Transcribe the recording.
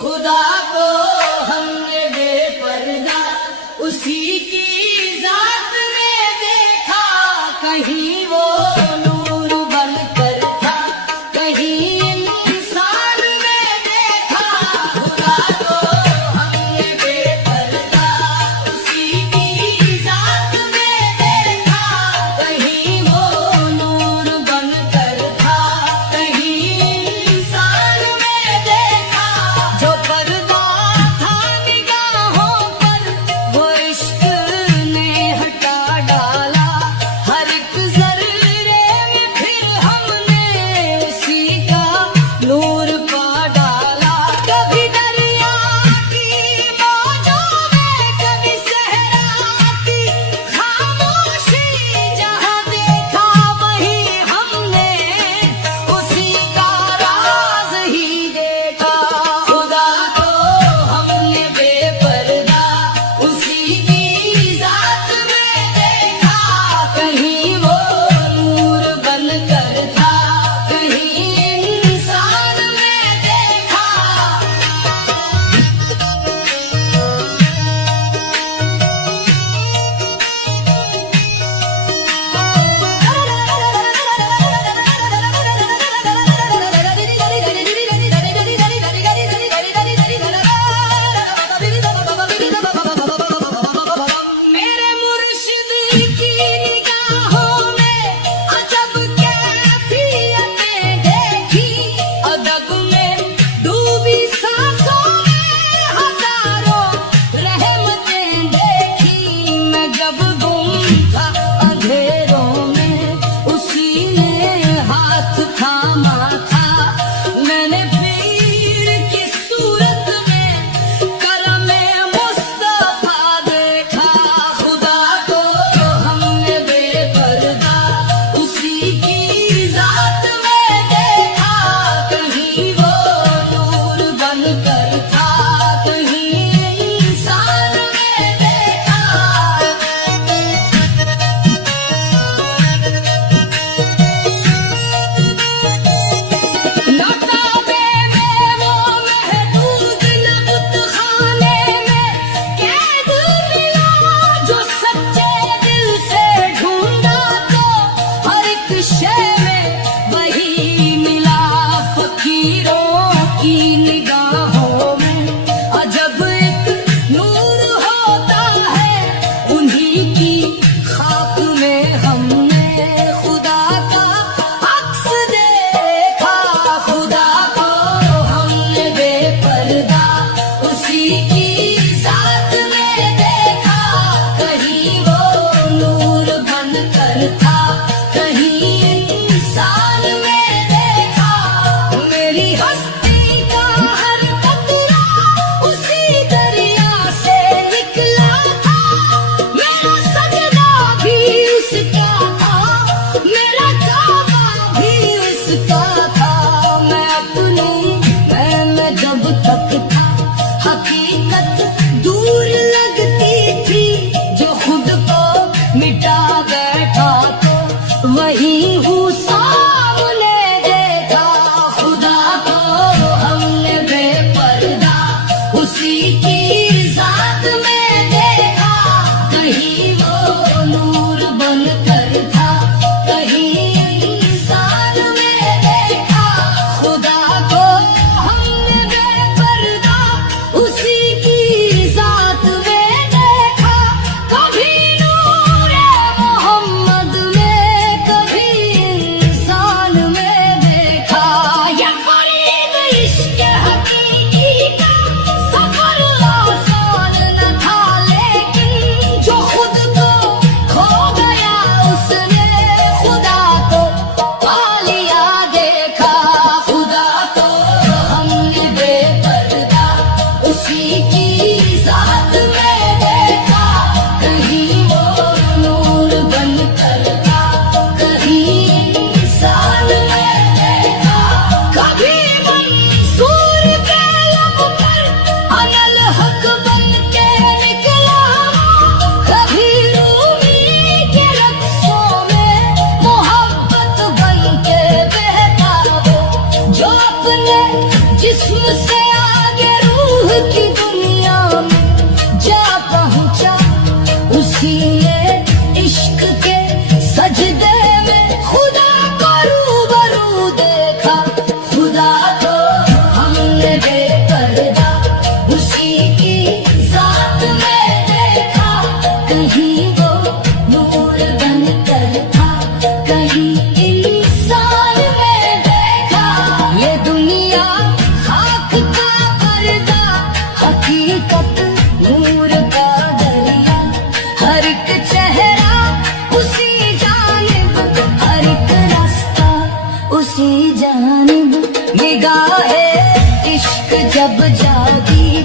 खुदा को हमने बेपर्दा उसी की जात में देखा, कहीं वो नूर बनकर था, कहीं इंसान में देखा। खुदा को हमने बेपर्दा उसी की जात में देखा, कहीं वो नूर बनकर था, कहीं इंसान में देखा। जो पर्दा था निगाहों पर वो इश्क ने हटा डाला, हर एक जर्रे में फिर हमने उसी का नूर पा डाला। कभी दरिया की मौजों में, कभी सहरा की खामोशी, जहाँ देखा वहीं हमने उसी का राज ही देखा। खुदा को हमने बेपर्दा उसी की जात में देखा, कहीं वो नूर बनकर था, कहीं इंसान में देखा। मेरे मुर्शिद की निगाहों में अजब कैफियतें देखी, अदब में डूबी सांसों में हजारों रहमतें देखी। मैं जब गुम था अंधेरों में उसी ने हाथ थामा था, मैंने पीर की सूरत में करमे मुस्तफा देखा। खुदा को हमने बेपर्दा उसी की जात में देखा, कहीं वो नूर बनकर था, कहीं इंसान में देखा। नकाबे में वो महदूद नबुत खाने में कैद मिला, जो सच्चे दिल से ढूंढा तो हर एक शय में वही मिला। फकीरों की निगाहों में अजब एक नूर होता है, उन्हीं की खाक में हमने खुदा का अक्स देखा। खुदा को हमने बेपर्दा उसी की जात में देखा, कहीं वो नूर बनकर था, कहीं इंसान में देखा। मेरी हस्ती का हर कतरा उसी दरिया से निकला था, मेरा सजदा भी उसका था, मेरा काबा भी उसका था। मैं अपनी मैं जब तक था हकीकत दूर लगती थी, जो खुद को मिटा बैठा तो वही हूँ सामने देखा। खुदा को हमने बेपर्दा उसी की जात में देखा, कहीं वो नूर बनकर था, कहीं इंसान में देखा। खुदा को हमने बेपर्दा उसी हकीकत नूर का दरिया, हर एक चेहरा उसी जानिब, हर एक रास्ता उसी जानिब। निगाहे इश्क जब जागी